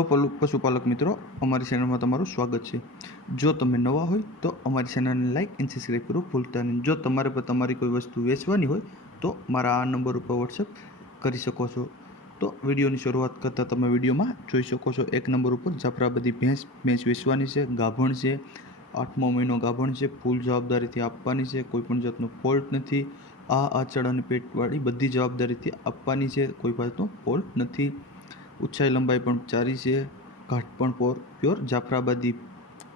તો પશુપાલક મિત્રો, અમારી ચેનલમાં તમારું સ્વાગત છે। જો તમે નવા હોય તો અમારી ચેનલને લાઇક એન્ડ સબસ્ક્રાઈબ કરવું ભૂલતા નહીં। જો તમારે પર તમારી કોઈ વસ્તુ વેચવાની હોય તો મારા આ નંબર ઉપર વોટ્સએપ કરી શકો છો। તો વિડીયોની શરૂઆત કરતાં તમે વિડીયોમાં જોઈ શકો છો, એક નંબર ઉપર જાફરાબાદી ભેંસ વેચવાની છે, ગાભણ છે, 8મો મહિનો ગાભણ છે, ફૂલ જવાબદારીથી આપવાની છે, કોઈપણ જાતનો ફોલ્ટ નથી। આ આંચળ અને પેટવાળી બધી જવાબદારીથી આપવાની છે, કોઈ જાતનો ફોલ્ટ નથી। ઊંચાઈ લંબાઈ પણ સારી છે, ઘાટ પણ પ્યોર જાફરાબાદી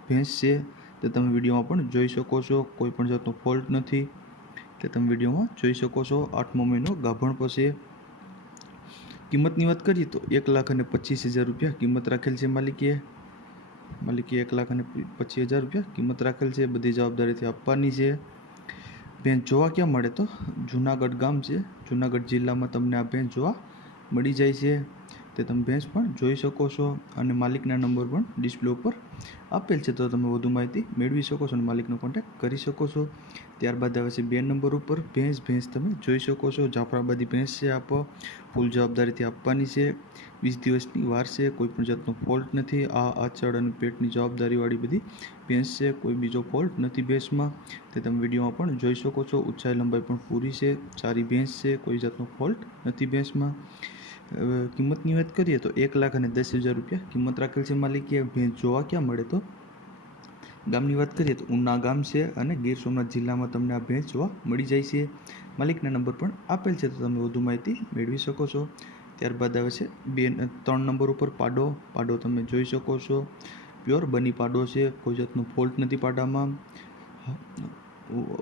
ભેંસ છે, તે તમે વિડીયોમાં પણ જોઈ શકો છો। કોઈ પણ જાતનો ફોલ્ટ નથી, તે તમે વિડીયોમાં જોઈ શકો છો। 8મો મહિનો ગાભણ પછી કિંમતની વાત કરીએ તો 1,25,000 રૂપિયા કિંમત રાખેલ છે। માલિકીએ 1,25,000 રૂપિયા કિંમત રાખેલ છે, બધી જવાબદારીથી આપવાની છે। ભેંસ જોવા ક્યાં મળે તો જુનાગઢ ગામ છે, જુનાગઢ જિલ્લામાં તમને આ ભેંસ જોવા મળી જાય છે, તે તમે ભેંસ પણ જોઈ શકો છો। અને માલિકના નંબર પણ ડિસ્પ્લે ઉપર આપેલ છે, તો તમે વધુ માહિતી મેળવી શકો છો અને માલિકનો કોન્ટેક્ટ કરી શકો છો। ત્યારબાદ આવે છે 2 નંબર ઉપર ભેંસ તમે જોઈ શકો છો, જાફરાબાદી ભેંસ છે, આપ ફૂલ જવાબદારીથી આપવાની છે, 20 દિવસની વાર છે, કોઈ પણ જાતનો ફોલ્ટ નથી। આ આંચળ અને પેટની જવાબદારીવાળી બધી ભેંસ છે, કોઈ બીજો ફોલ્ટ નથી ભેંસમાં, તે તમે વિડીયોમાં પણ જોઈ શકો છો। ઊંચાઈ લંબાઈ પણ પૂરી છે, સારી ભેંસ છે, કોઈ જાતનો ફોલ્ટ નથી ભેંસમાં। કિંમતની વાત કરીએ તો 1,10,000 રૂપિયા કિંમત રાખેલ છે। માલિકીએ ભેંસ જોવા ક્યાં મળે તો ગામની વાત કરીએ તો ઉના ગામ છે અને ગીર સોમનાથ જિલ્લામાં તમને આ ભેંસ જોવા મળી જાય છે। માલિકના નંબર પણ આપેલ છે, તો તમે વધુ માહિતી મેળવી શકો છો। ત્યારબાદ આવે છે 3 નંબર ઉપર પાડો તમે જોઈ શકો છો, પ્યોર બની પાડો છે, કોઈ જાતનો ફોલ્ટ નથી પાડામાં।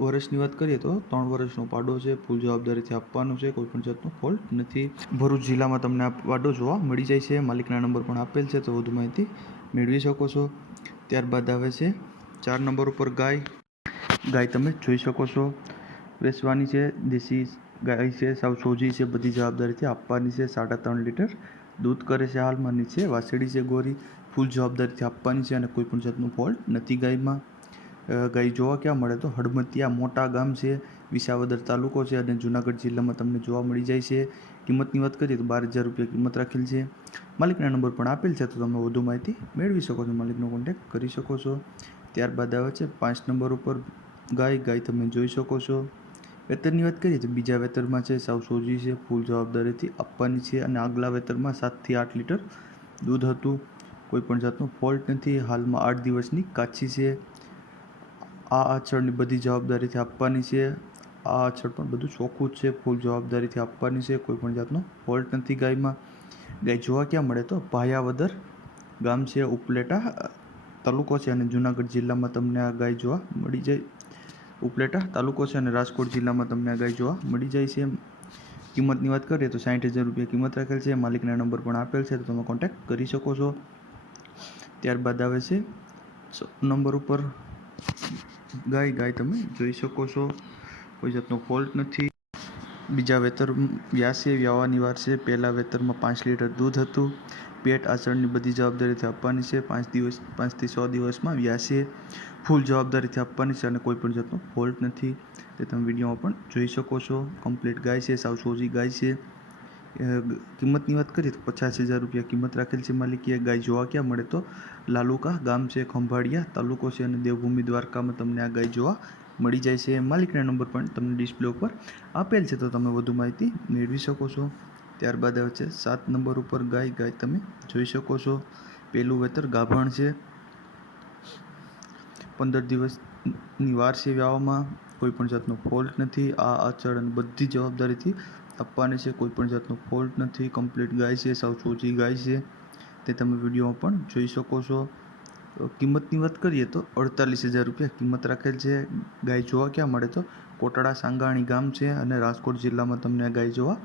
વર્ષની વાત કરીએ તો 3 વર્ષનો પાડો છે, ફૂલ જવાબદારીથી આપવાનો છે, કોઈ પણ જાતનો ફોલ્ટ નથી। ભરૂચ જિલ્લામાં તમને આ પાડો જોવા મળી જાય છે, માલિકના નંબર પણ આપેલ છે, તો વધુ માહિતી મેળવી શકો છો। ત્યારબાદ આવે છે 4 નંબર ઉપર ગાય તમે જોઈ શકો છો, વેચવાની છે, દેશી ગાય છે, સાવ સોજી છે, બધી જવાબદારીથી આપવાની છે, 3.5 લીટર દૂધ કરે છે હાલમાં, નીચે વાસળી છે ગોરી, ફૂલ જવાબદારીથી આપવાની છે અને કોઈ પણ જાતનો ફોલ્ટ નથી ગાયમાં। ગાય જોવા ક્યાં મળે તો હડમતિયા મોટા ગામ છે, વિસાવદર તાલુકો છે અને જુનાગઢ જિલ્લામાં તમને જોવા મળી જાય છે। કિંમતની વાત કરીએ તો 12,000 રૂપિયા કિંમત રાખેલ છે, માલિકના નંબર પણ આપેલ છે, તો તમે વધુ માહિતી મેળવી શકો છો, માલિકનો કોન્ટેક્ટ કરી શકો છો। ત્યારબાદ આવે છે 5 નંબર ઉપર ગાય તમે જોઈ શકો છો। વેતરની વાત કરીએ તો બીજા વેતરમાં છે, સાવ સોજી છે, ફૂલ જવાબદારીથી આપવાની છે અને આગલા વેતરમાં 7 થી 8 લીટર દૂધ હતું, કોઈ પણ જાતનો ફોલ્ટ નથી, હાલમાં 8 દિવસની કાચી છે। આ આંચળની બધી જવાબદારીથી આપવાની છે, આ આંચળ પણ બધું ચોખ્ખું જ છે, ફૂલ જવાબદારીથી આપવાની છે, કોઈ પણ જાતનો ફોલ્ટ નથી ગાયમાં। ગાય જોવા ક્યાં મળે તો ભાયાવદર ગામ છે, ઉપલેટા તાલુકો છે અને જુનાગઢ જિલ્લામાં તમને આ ગાય જોવા મળી જાય। ઉપલેટા તાલુકો છે અને રાજકોટ જિલ્લામાં તમને આ ગાય જોવા મળી જાય છે। કિંમતની વાત કરીએ તો 60,000 રૂપિયા કિંમત રાખેલ છે, માલિકના નંબર પણ આપેલ છે, તો તમે કોન્ટેક્ટ કરી શકો છો। ત્યારબાદ આવે છે 6 નંબર ઉપર ગાય તમે જોઈ શકો છો, કોઈ જાતનો ફોલ્ટ નથી, બીજા વેતર વ્યાવાની વાર છે, પહેલા વેતરમાં 5 લીટર દૂધ હતું, પેટ આંચળની બધી જવાબદારીથી આપવાની છે, 5 થી 6 દિવસમાં વ્યાસે, ફૂલ જવાબદારીથી આપવાની છે અને કોઈ પણ જાતનો ફોલ્ટ નથી, તે તમે વિડીયોમાં પણ જોઈ શકો છો। કમ્પ્લીટ ગાય છે, સાવ સોજી ગાય છે। કિંમતની વાત કરીએ તો 50,000 રૂપિયા કિંમત રાખેલ છે। માલિકીએ ગાય જોવા ક્યાં મળે તો લાલુકા ગામ છે, ખંભાળિયા તાલુકો છે અને દેવભૂમિ દ્વારકામાં તમને આ ગાય જોવા મળી જાય છે, માલિકના નંબર પણ તમને ડિસ્પ્લે ઉપર આપેલ છે, તો તમે વધુ માહિતી મેળવી શકો છો। ત્યારબાદ આવે છે 7 નંબર ઉપર ગાય તમે જોઈ શકો છો, પહેલું વેતર ગાભણ છે, 15 દિવસની વાર છે વ્યાવામાં, કોઈ પણ જાતનો ફોલ્ટ નથી, આ આંચળ અને બધી જવાબદારીથી આપવાની છે, કોઈ પણ જાતનો ફોલ્ટ નથી, કમ્પ્લીટ ગાય છે, સાવ સોજી ગાય છે, તે તમે વિડીયોમાં પણ જોઈ શકો છો। કિંમતની વાત કરીએ તો 48,000 રૂપિયા કિંમત રાખેલ છે। ગાય જોવા ક્યાં મળે તો કોટડા સાંગાણી ગામ છે અને રાજકોટ જિલ્લામાં તમને આ ગાય જોવા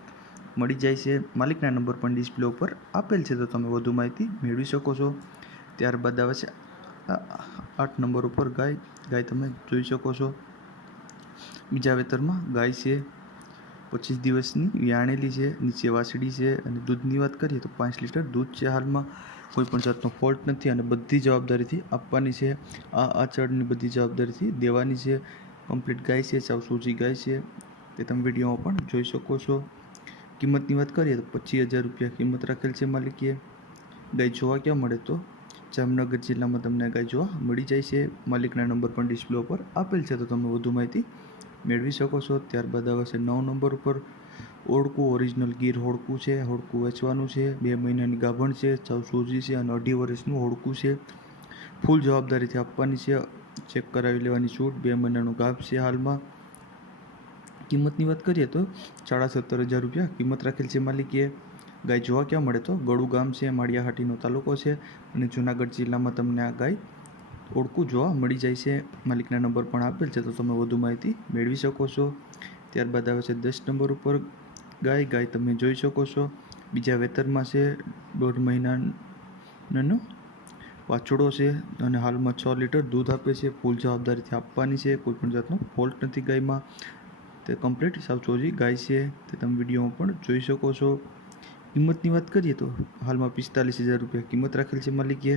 મળી જાય છે, માલિકના નંબર પણ ડિસ્પ્લે ઉપર આપેલ છે, તો તમે વધુ માહિતી મેળવી શકો છો। ત્યારબાદ આવે છે 8 નંબર ઉપર ગાય તમે જોઈ શકો છો, બીજા વેતરમાં ગાય છે, 25 દિવસની વ્યાણેલી છે, નીચે વાસળી છે અને દૂધની વાત કરીએ તો 5 લીટર દૂધ છે હાલમાં, કોઈ પણ જાતનો ફોલ્ટ નથી અને બધી જવાબદારીથી આપવાની છે, આ આંચળની બધી જવાબદારીથી દેવાની છે, કમ્પ્લીટ ગાય છે, સાવ સોજી ગાય છે, તે તમે વિડીયોમાં પણ જોઈ શકો છો। કિંમતની વાત કરીએ તો 25,000 રૂપિયા કિંમત રાખેલ છે। માલિકીએ ગાય જોવા ક્યાં મળે તો જામનગર જિલ્લામાં તમને ગાય જોવા મળી જાય છે. માલિકના નંબર પણ ડિસ્પ્લે ઉપર આપેલ છે, તો તમે વધુ માહિતી મેળવી શકો છો. ત્યારબાદ આવે છે 9 નંબર ઉપર હોડકું ઓરિજિનલ ગીર હોડકું છે. હોડકું વેચવાનું છે. 2 મહિનાની ગાભણ છે. સાવ સોજી છે અને 2.5 વર્ષનું હોડકું છે. ફૂલ જવાબદારીથી આપવાની છે. ચેક કરાવી લેવાની છૂટ. 2 મહિનાનું ગાભ છે. હાલમાં કિંમતની વાત કરીએ તો 17,500 રૂપિયા કિંમત રાખેલ છે માલિકીએ. ગાય જોવા ક્યાં મળે તો ગળું ગામ છે, માળિયાહાટીનો તાલુકો છે અને જૂનાગઢ જિલ્લામાં તમને આ ગાય ઓળખું જોવા મળી જાય છે. માલિકના નંબર પણ આપેલ છે, તો તમે વધુ માહિતી મેળવી શકો છો. ત્યારબાદ આવે છે 10 નંબર ઉપર ગાય તમે જોઈ શકો છો બીજા વેતરમાં છે. 1.5 મહિનાનો વાછડો છે અને હાલમાં 6 લીટર દૂધ આપે છે. ફૂલ જવાબદારીથી આપવાની છે. કોઈપણ જાતનો ફોલ્ટ નથી ગાયમાં. તે કમ્પ્લીટ સાવ ચોજી ગાય છે, તે તમે વિડીયોમાં પણ જોઈ શકો છો. કિંમતની વાત કરીએ તો હાલમાં 45,000 રૂપિયા કિંમત રાખેલ છે માલિકીએ.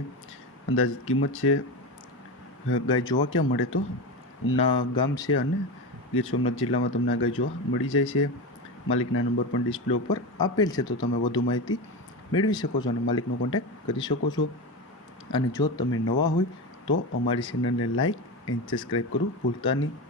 અંદાજિત કિંમત છે. ગાય જોવા ક્યાં મળે તો ઉના ગામ છે અને ગીર સોમનાથ જિલ્લામાં તમને આ ગાય જોવા મળી જાય છે. માલિકના નંબર પણ ડિસ્પ્લે ઉપર આપેલ છે, તો તમે વધુ માહિતી મેળવી શકો છો અને માલિકનો કોન્ટેક્ટ કરી શકો છો. અને જો તમે નવા હોય તો અમારી ચેનલને લાઇક એન્ડ સબસ્ક્રાઈબ કરવું ભૂલતા નહીં.